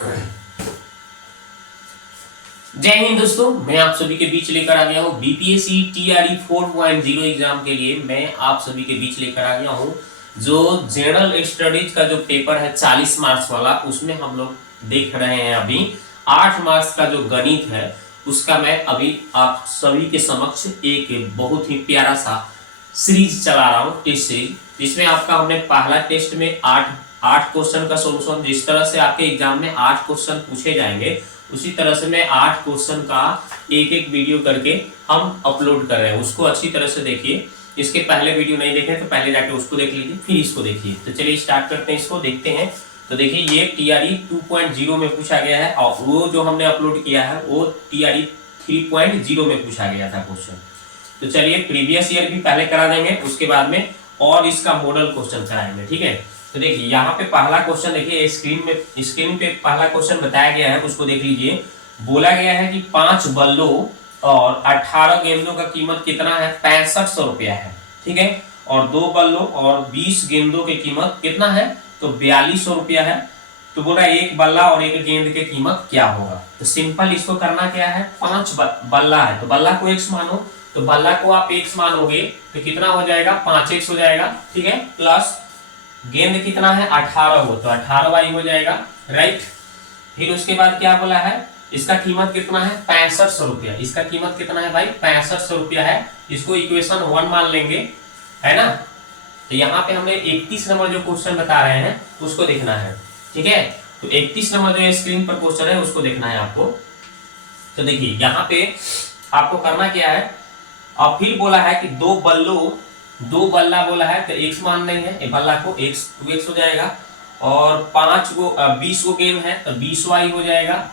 जय हिंद दोस्तों, मैं आप सभी के बीच लेकर आ गया हूँ बीपीएससी टीआरई 4.0 एग्जाम के लिए। मैं आप सभी के बीच लेकर आ गया हूँ जो जनरल स्टडीज का जो पेपर है 40 मार्क्स वाला, उसमें हम लोग देख रहे हैं अभी 8 मार्क्स का जो गणित है उसका मैं अभी आप सभी के समक्ष एक बहुत ही प्यारा सा सीरीज चला रहा हूँ, टेस्ट सीरीज, जिसमें आपका हमने पहला टेस्ट में आठ क्वेश्चन का सोल्यूशन, जिस तरह से आपके एग्जाम में 8 क्वेश्चन पूछे जाएंगे उसी तरह से मैं 8 क्वेश्चन का एक एक वीडियो करके हम अपलोड कर रहे हैं। उसको अच्छी तरह से देखिए। इसके पहले वीडियो नहीं देखे तो पहले जाके उसको देख लीजिए, फिर इसको देखिए। तो चलिए स्टार्ट करते हैं, इसको देखते हैं। तो देखिए ये टीआरई 2.0 में पूछा गया है और वो जो हमने अपलोड किया है वो टीआरई 3.0 में पूछा गया था क्वेश्चन। तो चलिए प्रीवियस ईयर भी पहले करा देंगे, उसके बाद में और इसका मॉडल क्वेश्चन कराएंगे, ठीक है। तो देखिए यहाँ पे पहला क्वेश्चन देखिए, स्क्रीन पे पहला क्वेश्चन बताया गया है, उसको देख लीजिए। बोला गया है कि 5 बल्लों और 18 गेंदों का कीमत कितना है? 6500 रुपया है, ठीक है। और 2 बल्लों और 20 गेंदों की कीमत कितना है? तो 4200 रुपया है। तो बोला एक बल्ला और एक गेंद की कीमत क्या होगा? तो सिंपल इसको करना क्या है, 5 बल्ला है तो बल्ला को x मानो, तो बल्ला को आप x मानोगे तो कितना हो जाएगा? 5x हो जाएगा, ठीक है। प्लस गेंद कितना है? 18 हो तो 18y हो जाएगा, राइट। फिर उसके बाद क्या बोला है, इसका कीमत कितना है? 6500 रुपया। इसका कीमत कितना है भाई? 6500 रुपया है। इसको इक्वेशन 1 मान लेंगे, है ना। तो यहाँ पे हमने 31 नंबर जो क्वेश्चन बता रहे हैं उसको देखना है, ठीक है। तो 31 नंबर जो स्क्रीन पर क्वेश्चन है उसको देखना है आपको। तो देखिए यहाँ पे आपको करना क्या है, अब फिर बोला है कि 2 बल्ला बोला है तो x मान लेंगे, बल्ला को x 2x हो जाएगा। और 20 गो गेंद है तो 20y हो जाएगा।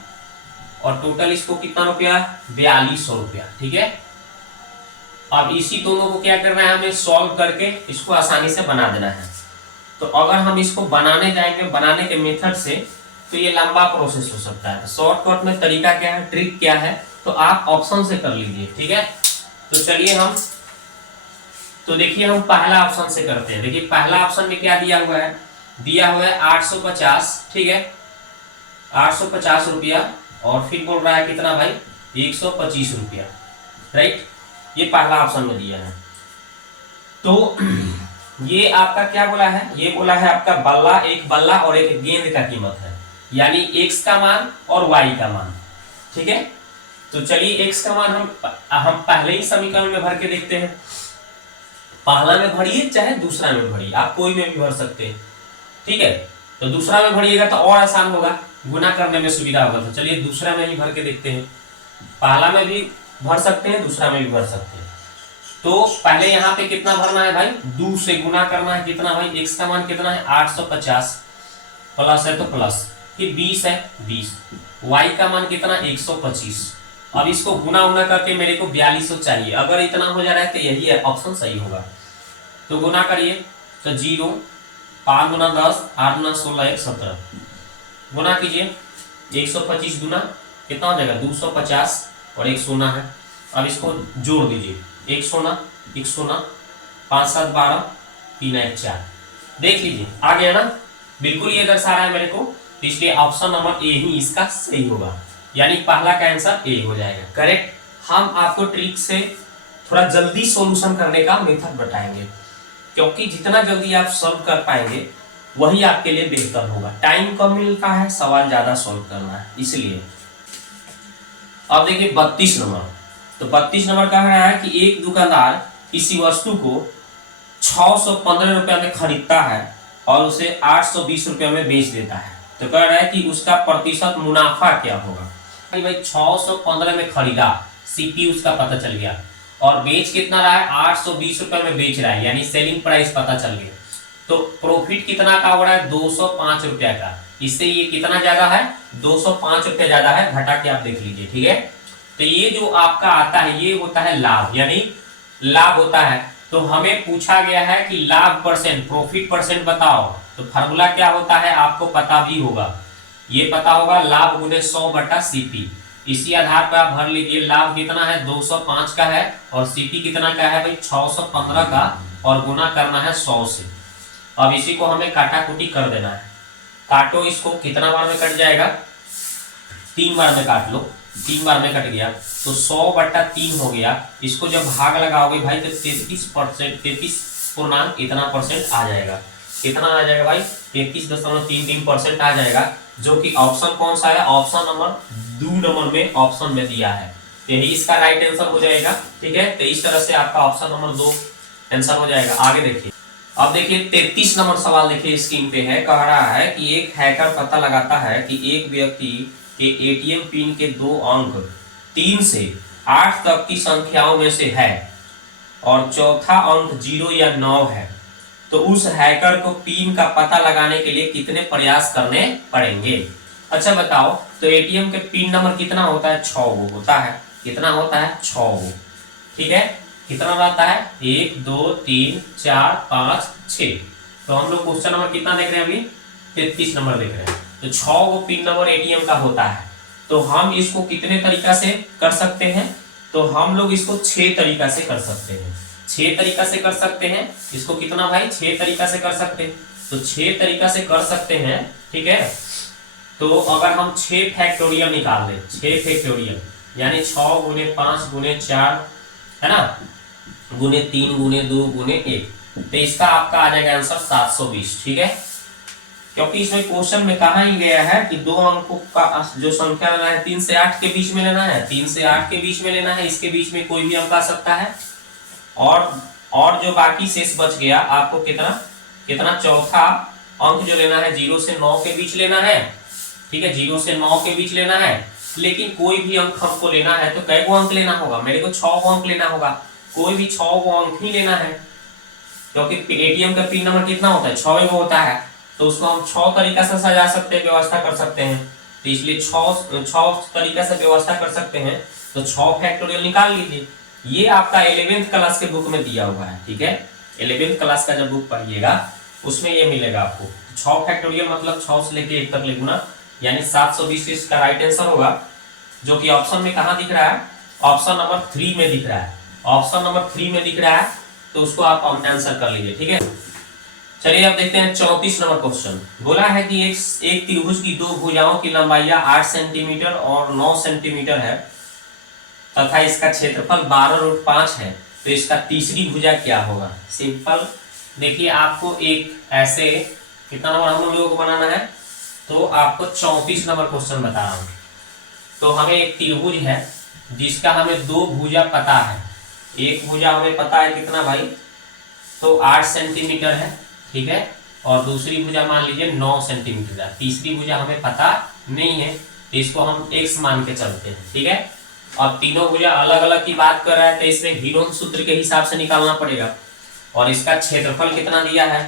और टोटल इसको कितना रुपया? 4200 रुपया, ठीक है। अब इसी दोनों को क्या करना है, हमें सॉल्व करके इसको आसानी से बना देना है। तो अगर हम इसको बनाने जाएंगे बनाने के मेथड से तो ये लंबा प्रोसेस हो सकता है। तो शॉर्टकट में तरीका क्या है, ट्रिक क्या है, तो आप ऑप्शन से कर लीजिए, ठीक है। तो चलिए तो देखिए हम पहला ऑप्शन से करते हैं। देखिए पहला ऑप्शन में क्या दिया हुआ है, 850, ठीक है, 850 रुपया। और फिर बोल रहा है कितना भाई? 125 रुपया, राइट। ये पहला ऑप्शन में दिया है। तो ये आपका क्या बोला है, ये बोला है आपका एक बल्ला और एक गेंद का कीमत है, यानी x का मान और y का मान, ठीक है। तो चलिए x का मान हम पहले ही समीकरण में भर के देखते हैं। पहला में भरिए चाहे दूसरा में भरिए, आप कोई में भी भर सकते हैं, ठीक है। तो दूसरा में भरिएगा तो और आसान होगा, गुना करने में सुविधा होगा। तो चलिए दूसरा में ही भर के देखते हैं। पहला में भी भर सकते हैं, दूसरा में भी भर सकते हैं। तो पहले यहाँ पे कितना भरना है भाई? 2 से गुना करना है। कितना भाई? x का मान कितना है? 850, प्लस है तो प्लस, फिर 20 है 20, y का मान कितना? 125। अब इसको गुना उना करके मेरे को 4200 चाहिए। अगर इतना हो जा रहा है तो यही है ऑप्शन सही होगा। तो गुना करिए तो 0, 5 गुना 10, 8 गुना 16, 17। गुना कीजिए 125 गुना कितना हो जाएगा? 250 और एक सोना है। अब इसको जोड़ दीजिए, एक सोना 5 7 12, 3 1 4। देख लीजिए आ गया ना, बिल्कुल ये दर्शा रहा है मेरे को। तो इसलिए ऑप्शन नंबर ए ही इसका सही होगा, यानी पहला का आंसर ए हो जाएगा, करेक्ट। हम आपको ट्रिक से थोड़ा जल्दी सॉल्यूशन करने का मेथड बताएंगे, क्योंकि जितना जल्दी आप सॉल्व कर पाएंगे वही आपके लिए बेहतर होगा। टाइम कम मिलता है, सवाल ज्यादा सॉल्व करना है, इसलिए। अब देखिए 32 नंबर। तो 32 नंबर कह रहा है कि एक दुकानदार किसी वस्तु को 615 रुपया में खरीदता है और उसे 820 रुपया में बेच देता है। तो कह रहा है कि उसका प्रतिशत मुनाफा क्या होगा। भाई 615 में खरीदा, सीपी उसका पता चल गया, और बेच कितना रहा है? 820 रुपया में बेच रहा है, यानी सेलिंग प्राइस पता चल गया। तो प्रॉफिट कितना का हो रहा है? 205 रुपया का। इससे ये कितना ज्यादा है? 205 रुपया ज्यादा है। घटा के आप देख लीजिए, ठीक है। तो ये जो आपका आता है ये होता है लाभ, यानी लाभ होता है। तो हमें पूछा गया है कि लाभ परसेंट, प्रॉफिट परसेंट बताओ। तो फार्मूला क्या होता है आपको पता भी होगा, ये पता होगा, लाभ गुने 100/CP। इसी आधार पर आप भर लीजिए। लाभ कितना है? 205 का है, और सीपी कितना का है भाई? 615 का, और गुना करना है 100 से। अब इसी को हमें काटा कुटी कर देना है। काटो इसको, कितना बार में कट जाएगा? 3 बार में काट लो, 3 बार में कट गया तो 100/3 हो गया। इसको जब भाग लगाओगे भाई तो 33%, 33 इतना परसेंट आ जाएगा। कितना आ जाएगा भाई? 33.33% आ जाएगा, जो कि ऑप्शन कौन सा है? ऑप्शन नंबर 2 नंबर में ऑप्शन में दिया है, यही इसका राइट आंसर हो जाएगा। ठीक है, तो इस तरह से आपका ऑप्शन नंबर 2 आंसर हो जाएगा। आगे देखिए, अब देखिए 33 नंबर सवाल देखिए स्क्रीन पे है। कह रहा है कि एक हैकर पता लगाता है कि एक व्यक्ति के एटीएम पिन के 2 अंक 3 से 8 तक की संख्याओं में से है और चौथा अंक 0 या 9 है, तो उस हैकर को पिन का पता लगाने के लिए कितने प्रयास करने पड़ेंगे? अच्छा बताओ, तो एटीएम के पिन नंबर कितना होता है? 6 गो होता है। कितना होता है? 6 गो। ठीक है, कितना रहता है? 1 2 3 4 5 6। तो हम लोग क्वेश्चन नंबर कितना देख रहे हैं अभी? 33 नंबर देख रहे हैं। तो 6 गो पिन नंबर एटीएम का होता है। तो हम इसको कितने तरीका से कर सकते हैं? तो हम लोग इसको 6 तरीका से कर सकते हैं। 6 तरीका से कर सकते हैं इसको। कितना भाई? 6 तरीका से कर सकते हैं। तो 6 तरीका से कर सकते हैं। ठीक है, तो अगर हम 6 फैक्टोरियल निकाल दें, 6 फैक्टोरियल यानी 6 गुने 5 गुने 4 है ना, गुने 3 गुने 2 गुने 1, तो इसका आपका आ जाएगा आंसर 720। ठीक है, क्योंकि इसमें क्वेश्चन में कहा ही गया है कि 2 अंकों का जो संख्या लेना है 3 से 8 के बीच में लेना है, 3 से 8 के बीच में लेना है। इसके बीच में कोई भी अंक आ सकता है। और जो बाकी शेष बच गया आपको कितना कितना चौथा अंक जो लेना है 0 से 9 के बीच लेना है। ठीक है, 0 से 9 के बीच लेना है। लेकिन कोई भी अंक हमको लेना है तो कै गो अंक लेना होगा? मेरे को 6 गो अंक लेना होगा। कोई भी 6 गो अंक ही लेना है, क्योंकि एटीएम का पिन नंबर कितना होता है? 6 गो होता है। तो उसको हम 6 तरीका से सजा सकते हैं, व्यवस्था कर सकते हैं। तो इसलिए 6 तरीका से व्यवस्था कर सकते हैं। तो 6 फैक्टोरियल निकाल लीजिए। ये आपका 11th क्लास के बुक में दिया हुआ है। ठीक है, 11th क्लास का जब बुक पढ़िएगा उसमें ये मिलेगा आपको। 6 फैक्टोरियल मतलब 6 से लेके 1 तक लिखना, यानी 720 इसका राइट आंसर होगा, जो कि ऑप्शन में कहाँ दिख रहा है? ऑप्शन नंबर 3 में दिख रहा है। ऑप्शन नंबर 3 में दिख रहा है, तो उसको आप आंसर कर लीजिए। ठीक है, चलिए अब देखते हैं 34 नंबर क्वेश्चन। बोला है कि एक त्रिभुज की 2 भुजाओं की लंबाई 8 सेंटीमीटर और 9 सेंटीमीटर है तथा इसका क्षेत्रफल 12√5 है, तो इसका तीसरी भुजा क्या होगा? सिंपल, देखिए आपको एक ऐसे कितना नंबर हम लोगों को बनाना है, तो आपको 34 नंबर क्वेश्चन बता रहा हूँ। तो हमें एक त्रिभुज है जिसका हमें 2 भुजा पता है। एक भुजा हमें पता है कितना भाई? तो 8 सेंटीमीटर है। ठीक है, और दूसरी भुजा मान लीजिए 9 सेंटीमीटर है। तीसरी भुजा हमें पता नहीं है, तो इसको हम x मान के चलते हैं। ठीक है, अब तीनों भुजा अलग अलग की बात कर रहा है, तो इसमें हीरोन सूत्र के हिसाब से निकालना पड़ेगा। और इसका क्षेत्रफल कितना दिया है?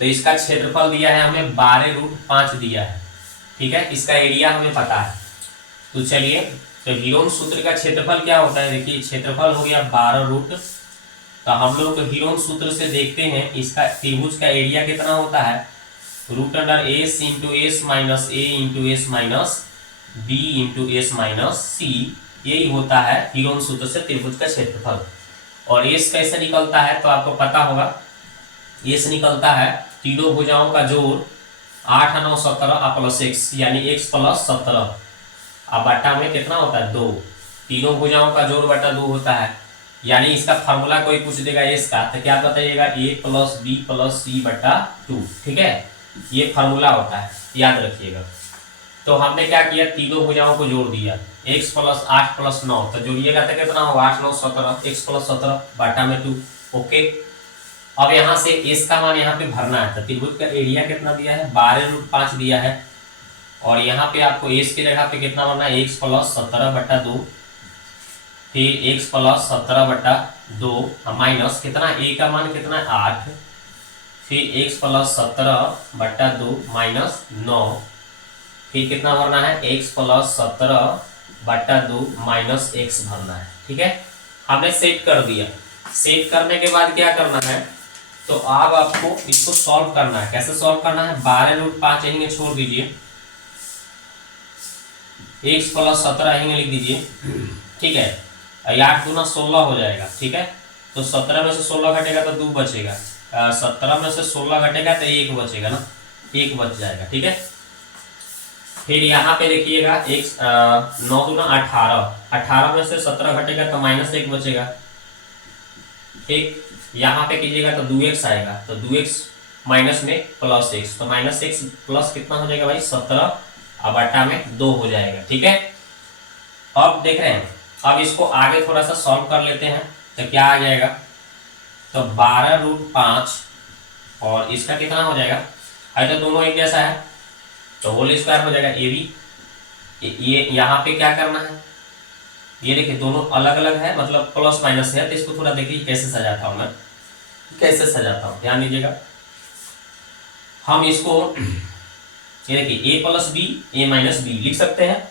तो इसका क्षेत्रफल दिया है हमें 12√5 दिया है। ठीक है, इसका एरिया हमें पता है। तो चलिए, तो हीरोन सूत्र का क्षेत्रफल क्या होता है? देखिए क्षेत्रफल हो गया 12 तो हम लोग हीरोन सूत्र से देखते हैं इसका त्रिभुज का एरिया कितना होता है? √s into s minus a into s minus b into s minus c, यही होता है हीरोन सूत्र से त्रिभुज का क्षेत्रफल। और एस कैसे निकलता है? तो आपको पता होगा, एस निकलता है तीनों भुजाओं का जोड़ 8 9 17 प्लस x, यानी x प्लस 17। अब बटा में कितना होता है? 2। तीनों भुजाओं का जोड़ बटा 2 होता है, यानी इसका फार्मूला कोई पूछ देगा एस का, तो क्या बताइएगा? a प्लस बी प्लस सी बटा 2। ठीक है, ये फार्मूला होता है, याद रखिएगा। तो हमने क्या किया? तीनों भुजाओं को जोड़ दिया, x प्लस 8 प्लस 9, तो जोड़िएगा तो कितना होगा? 8 9 17, x प्लस 17 बटा में 2। ओके, अब यहाँ से s का मान यहाँ पे भरना है। तो त्रिभुज का एरिया कितना दिया है? 12√5 दिया है। और यहाँ पे आपको s की जगह पे कितना भरना है? x प्लस 17 बटा 2, फिर x प्लस 17 बटा 2 माइनस कितना? a का मान कितना है? 8, फिर x प्लस 17 बटा 2 माइनस 9, फिर कितना भरना है? x प्लस 17 बटा 2 माइनस x भरना है। ठीक है, हमने सेट कर दिया। सेट करने के बाद क्या करना है? तो अब आपको इसको सॉल्व करना है। कैसे सॉल्व करना है? 12√5 यहीं छोड़ दीजिए, x प्लस 17 यहीं लिख दीजिए। ठीक है, 8 दूना 16 हो जाएगा। ठीक है, तो 17 में से 16 घटेगा तो 2 बचेगा, 17 में से 16 घटेगा तो 1 बचेगा ना, 1 बच जाएगा। ठीक है, फिर यहाँ पे देखिएगा एक 9 दूना 18, 18 में से 17 घटेगा तो -1 बचेगा। ठीक, यहाँ पे कीजिएगा तो 2x आएगा, तो 2x माइनस में +x, तो -x प्लस कितना हो जाएगा भाई 17, अब बटा में 2 हो जाएगा। ठीक है, अब देख रहे हैं, अब इसको आगे थोड़ा सा सॉल्व कर लेते हैं तो क्या आ जाएगा, तो 12√5 और इसका कितना हो जाएगा, है तो दोनों एक जैसा है तो होल स्क्वायर हो जाएगा। ये भी ये यहाँ पे क्या करना है, ये देखिए दोनों अलग अलग है, मतलब प्लस माइनस है, तो इसको थोड़ा देखिए कैसे सजाता हूँ मैं, कैसे सजाता हूँ ध्यान दीजिएगा। हम इसको ये देखिए a+b a-b लिख सकते हैं,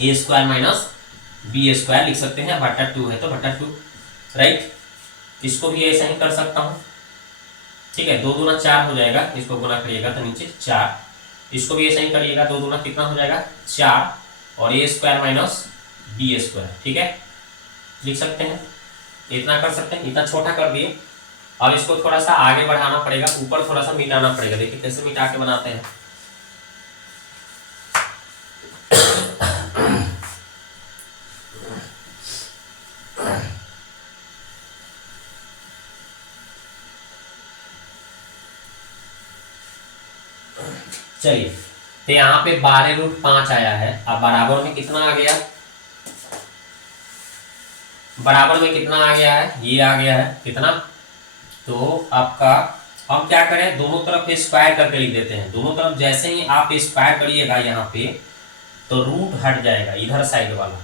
a² माइनस b² लिख सकते हैं, बटा 2 है तो बटा 2, राइट। इसको भी ऐसा ही कर सकता हूँ। ठीक है, 2 दूना 4 हो जाएगा, इसको गुना करिएगा तो नीचे 4, इसको भी ऐसा ही करिएगा, 2 दूना कितना हो जाएगा 4 और a² माइनस b²। ठीक है, लिख सकते हैं, इतना कर सकते हैं, इतना छोटा कर दिए। अब इसको थोड़ा सा आगे बढ़ाना पड़ेगा, ऊपर थोड़ा सा मिटाना पड़ेगा। देखिए कैसे मिटा के बनाते हैं। चलिए, तो यहाँ पे 12√5 आया है, अब बराबर में कितना आ गया, बराबर में कितना आ गया है, ये आ गया है कितना, तो आपका हम क्या करें, दोनों तरफ स्क्वायर करके लिख देते हैं। दोनों तरफ जैसे ही आप स्क्वायर करिएगा यहाँ पे तो रूट हट जाएगा इधर साइड वाला,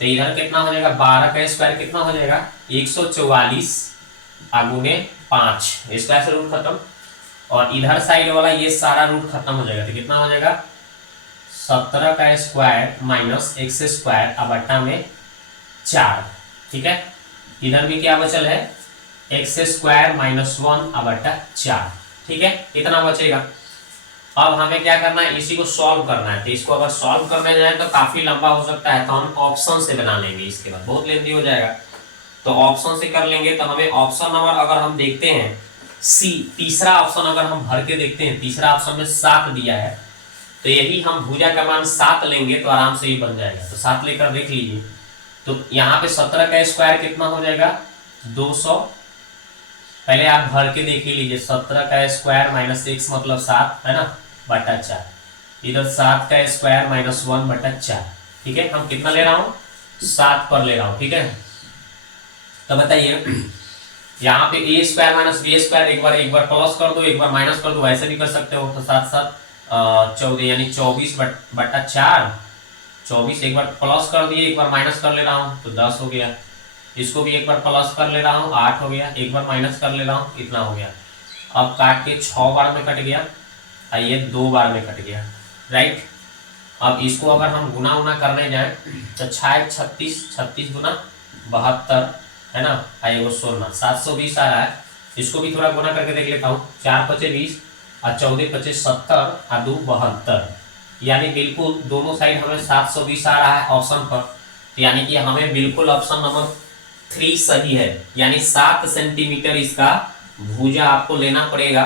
तो इधर कितना हो जाएगा, 12 का स्क्वायर कितना हो जाएगा 144 गुने 5, स्क्वायर से रूट खत्म, और इधर साइड वाला ये सारा रूट खत्म हो जाएगा, तो कितना हो जाएगा 17 का स्क्वायर माइनस x² अब बटा में 4। ठीक है, इधर भी क्या बचल है x² माइनस 1 अब बटा 4। ठीक है, इतना बचेगा। अब हमें क्या करना है, इसी को सॉल्व करना है, तो इसको अगर सॉल्व करने जाए तो काफी लंबा हो सकता है, तो हम ऑप्शन से बना लेंगे, इसके बाद बहुत लेंथी हो जाएगा, तो ऑप्शन से कर लेंगे। तो हमें ऑप्शन नंबर अगर हम देखते हैं सी, तीसरा ऑप्शन अगर हम भर के देखते हैं, तीसरा ऑप्शन में 7 दिया है, तो यही हम भुजा का मान 7 लेंगे तो आराम से ये बन जाएगा। तो 7 लेकर देख लीजिए, तो यहाँ पे 17 का स्क्वायर कितना हो जाएगा 200, पहले आप भर के देख लीजिए, 17 का स्क्वायर माइनस x मतलब 7 है ना, बटा 4, इधर 7 का स्क्वायर माइनस 1 बटा 4। ठीक है, हम कितना ले रहा हूँ 7 पर ले रहा हूँ। ठीक है, तो बताइए यहाँ पे a² माइनस b² एक बार प्लस कर दो, एक बार माइनस कर दो, ऐसे भी कर सकते हो, तो 7 7 14 यानी 24 बटा 4, 24 एक बार प्लस कर दिए, एक बार माइनस कर ले रहा हूँ तो 10 हो गया, इसको भी एक बार प्लस कर ले रहा हूँ 8 हो गया, एक बार माइनस कर ले रहा हूँ इतना हो गया। अब काट के 6 बार में कट गया, ये 2 बार में कट गया, राइट। अब इसको अगर हम गुना उना करने जाए तो 6 36, 36 गुना 72 है ना, वो 16 720 आ रहा है। इसको भी थोड़ा गुना करके देख लेता हूँ, 4 × 5 = 20 और 14 × 5 = 70 और 2 = 72, यानी बिल्कुल दोनों साइड हमें 720 आ रहा है ऑप्शन पर, यानी कि हमें बिल्कुल ऑप्शन नंबर 3 सही है, यानी 7 सेंटीमीटर इसका भुजा आपको लेना पड़ेगा,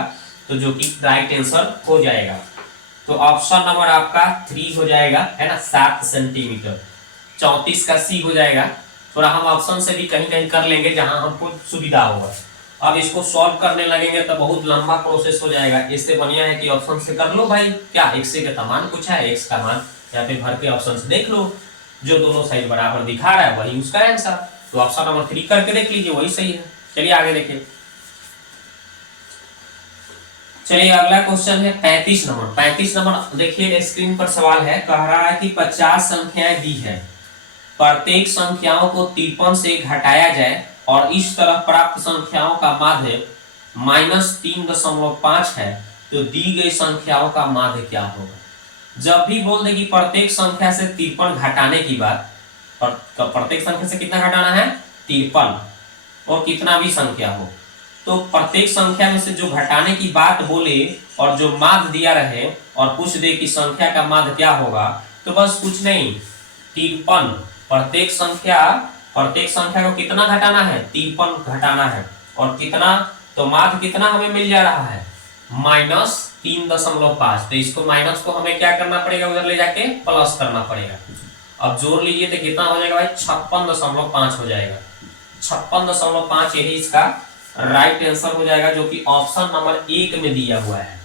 तो जो कि राइट आंसर हो जाएगा। तो ऑप्शन नंबर आपका 3 हो जाएगा, है ना, 7 सेंटीमीटर। 34 का सी हो जाएगा। थोड़ा हम ऑप्शन से भी कहीं कहीं कर लेंगे जहां हमको सुविधा होगा। अब इसको सॉल्व करने लगेंगे तो बहुत लंबा प्रोसेस हो जाएगा, इससे बढ़िया है कि ऑप्शन से कर लो भाई। क्या x का मान पूछा है, x का मान यहाँ पे भर के ऑप्शन से देख लो, जो दोनों साइड बराबर दिखा रहा है वही उसका आंसर। तो ऑप्शन नंबर 3 करके देख लीजिए, वही सही है। चलिए आगे देखिए। चलिए अगला क्वेश्चन है 35 नंबर। 35 नंबर देखिए स्क्रीन पर सवाल है, कह रहा है कि 50 संख्याएं दी है, प्रत्येक संख्याओं को 53 से घटाया जाए और इस तरह प्राप्त संख्याओं का माध्य -3.5 है, तो दी गई संख्याओं का माध्य क्या होगा। जब भी बोल दे कि प्रत्येक संख्या से 53 घटाने की बात, प्रत्येक संख्या से कितना घटाना है 53, और कितना भी संख्या हो, तो प्रत्येक संख्या में से जो घटाने की बात बोले और जो माध्य दिया रहे और पूछ दे कि संख्या का माध्य क्या होगा, तो बस कुछ नहीं 53, प्रत्येक संख्या को कितना घटाना है 53 घटाना है, और कितना, तो माध्य कितना हमें मिल जा रहा है 3.5। तो इसको माइनस को हमें क्या करना पड़ेगा, उधर ले जाके प्लस करना पड़ेगा। अब जोड़ लीजिए तो कितना हो जाएगा भाई, 56.5 हो जाएगा। 56.5 यही इसका राइट आंसर हो जाएगा, जो कि ऑप्शन नंबर 1 में दिया हुआ है।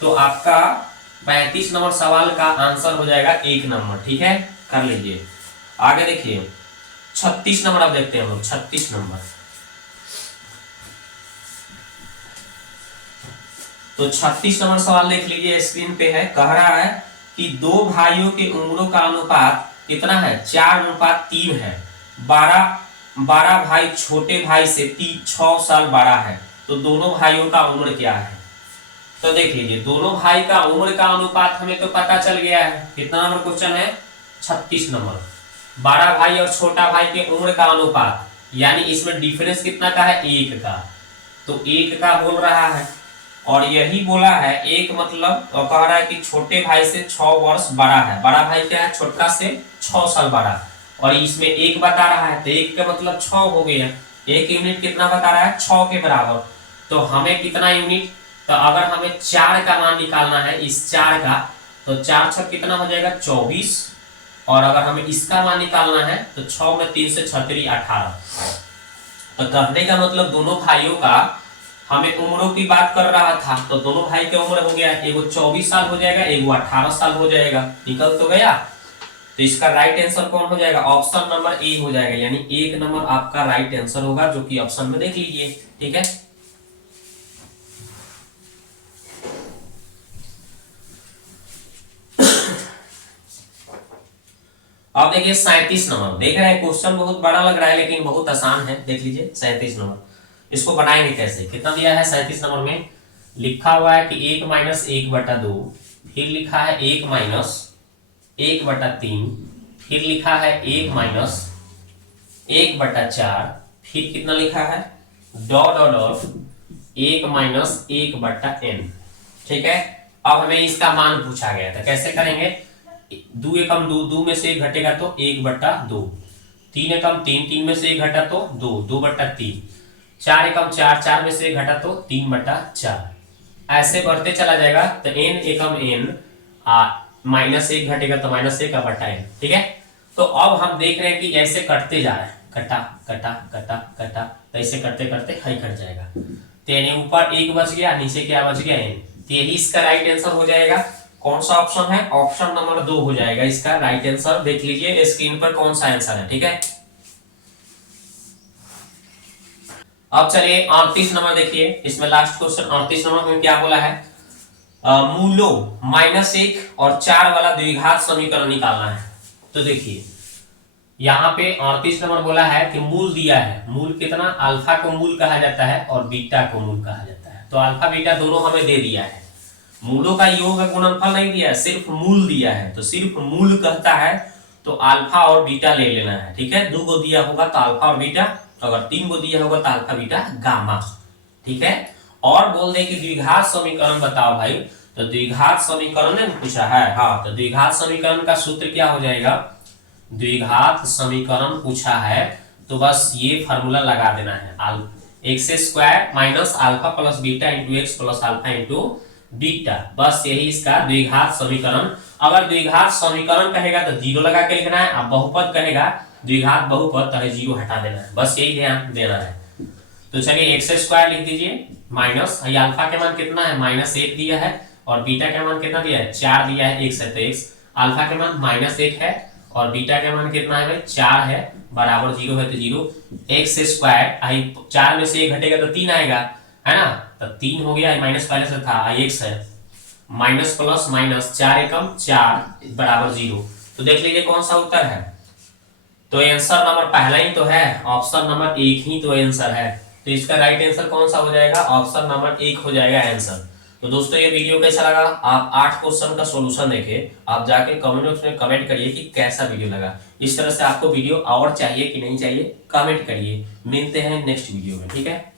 तो आपका 35 नंबर सवाल का आंसर हो जाएगा 1 नंबर। ठीक है, कर लीजिए। आगे देखिए 36 नंबर, अब देखते हैं हम लोग 36 नंबर। तो 36 नंबर सवाल देख लीजिए, स्क्रीन पे है। कह रहा है कि दो भाइयों के उम्रों का अनुपात कितना है, 4:3 है। 12 भाई छोटे भाई से 6 साल बड़ा है, तो दोनों भाइयों का उम्र क्या है। तो देख लीजिए, दोनों भाई का उम्र का अनुपात हमें तो पता चल गया है। कितना नंबर क्वेश्चन है, 36 नंबर। बड़ा भाई और छोटा भाई के उम्र का अनुपात, यानी इसमें डिफरेंस कितना का है, 1 का। तो 1 का बोल रहा है, और यही बोला है 1 मतलब, और कह रहा है कि छोटे भाई से 6 वर्ष बड़ा है। बड़ा भाई क्या है, छोटा से 6 साल बड़ा, और इसमें 1 बता रहा है, तो 1 का मतलब 6 हो गया। 1 यूनिट कितना बता रहा है, 6 के बराबर। तो हमें कितना यूनिट, तो अगर हमें 4 का मान निकालना है, इस 4 का, तो 4 छक कितना हो जाएगा, 24। और अगर हमें इसका मान निकालना है तो 6 में 3 से 36 18। तो कहने का मतलब दोनों भाइयों का हमें उम्रों की बात कर रहा था, तो दोनों भाई की उम्र हो गया, एगो 24 साल हो जाएगा, एगो 18 साल हो जाएगा। निकल तो गया। तो इसका राइट आंसर कौन हो जाएगा, ऑप्शन नंबर ए हो जाएगा, यानी 1 नंबर आपका राइट आंसर होगा, जो कि ऑप्शन में देख लीजिए। ठीक है, अब देखिए 37 नंबर। देख रहे हैं क्वेश्चन बहुत बड़ा लग रहा है, लेकिन बहुत आसान है। देख लीजिए 37 नंबर, इसको बनाएंगे कैसे। कितना दिया है 37 नंबर में, लिखा हुआ है कि 1 माइनस 1/2, फिर लिखा है 1 माइनस 1/3, फिर लिखा है 1 माइनस 1/4, फिर कितना लिखा है, dot dot dot 1 minus 1/n। ठीक है, अब हमें इसका मान पूछा गया था, कैसे करेंगे। 2 एकम 2, 2 में से 1 घटेगा तो 1/2, 3 एकम 3, 3 में से 1 घटा तो 2, 2/3, 4 एकम 4, 4 में से 1 घटा तो 3/4। ऐसे बढ़ते चला जाएगा, तो n एकम n -1 घटेगा तो -1/n। ठीक है, तो अब हम देख रहे हैं कि ऐसे कटते जा रहे हैं, कटा कटा कटा कटा, तो ऐसे करते करते हाई कट जाएगा। तो यानी ऊपर 1 बच गया, नीचे क्या बच गया, n। तो यही इसका राइट आंसर हो जाएगा। कौन सा ऑप्शन है, ऑप्शन नंबर 2 हो जाएगा इसका राइट आंसर। देख लीजिए स्क्रीन पर कौन सा आंसर है। ठीक है, अब चलिए 38 नंबर देखिए, इसमें लास्ट क्वेश्चन 38 नंबर में क्या बोला है, मूलों -1 और 4 वाला द्विघात समीकरण निकालना है। तो देखिए यहाँ पे 38 नंबर बोला है कि मूल दिया है। मूल कितना, अल्फा को मूल कहा जाता है और बीटा को मूल कहा जाता है। तो अल्फा बीटा दोनों हमें दे दिया है। मूलों का योग का गुणनफल नहीं दिया है, सिर्फ मूल दिया है। तो सिर्फ मूल कहता है तो अल्फा और बीटा ले लेना है। ठीक है, 2 को दिया होगा तो अल्फा और बीटा, अगर 3 को दिया होगा तो अल्फा बीटा गामा। ठीक है, और बोल दे कि द्विघात समीकरण बताओ भाई। तो द्विघात समीकरण ने पूछा है, हाँ, तो द्विघात समीकरण का सूत्र क्या हो जाएगा, द्विघात समीकरण पूछा है तो बस ये फार्मूला लगा देना है, x² minus alpha plus beta into x plus alpha into beta. बस यही इसका द्विघात समीकरण। अगर द्विघात समीकरण कहेगा तो 0 लगा के लिखना है, अब बहुपद कहेगा द्विघात बहुपद तो 0 हटा देना है, बस यही ध्यान देना है। तो चलिए x² लिख दीजिए, माइनस अल्फा के मान कितना है, -1 दिया है, और बीटा का मान कितना दिया है, 4 दिया है, x है तो x, अल्फा के मान -1 है और बीटा का मान कितना है भाई, 4 है, बराबर 0 है तो 0। x², 4 में से 1 घटेगा तो 3 आएगा, है ना, तो 3 हो गया, माइनस पहले से था, x है, माइनस प्लस माइनस 4 एकम 4 बराबर 0। तो देख लीजिए कौन सा उत्तर है। तो आंसर नंबर पहला ही तो है, ऑप्शन नंबर 1 ही तो आंसर है। तो इसका राइट आंसर कौन सा हो जाएगा, ऑप्शन नंबर 1 हो जाएगा आंसर। तो दोस्तों ये वीडियो कैसा लगा, आप 8 क्वेश्चन का सॉल्यूशन देखे, आप जाके कमेंट बॉक्स में कमेंट करिए कि कैसा वीडियो लगा। इस तरह से आपको वीडियो और चाहिए कि नहीं चाहिए, कमेंट करिए। मिलते हैं नेक्स्ट वीडियो में, ठीक है।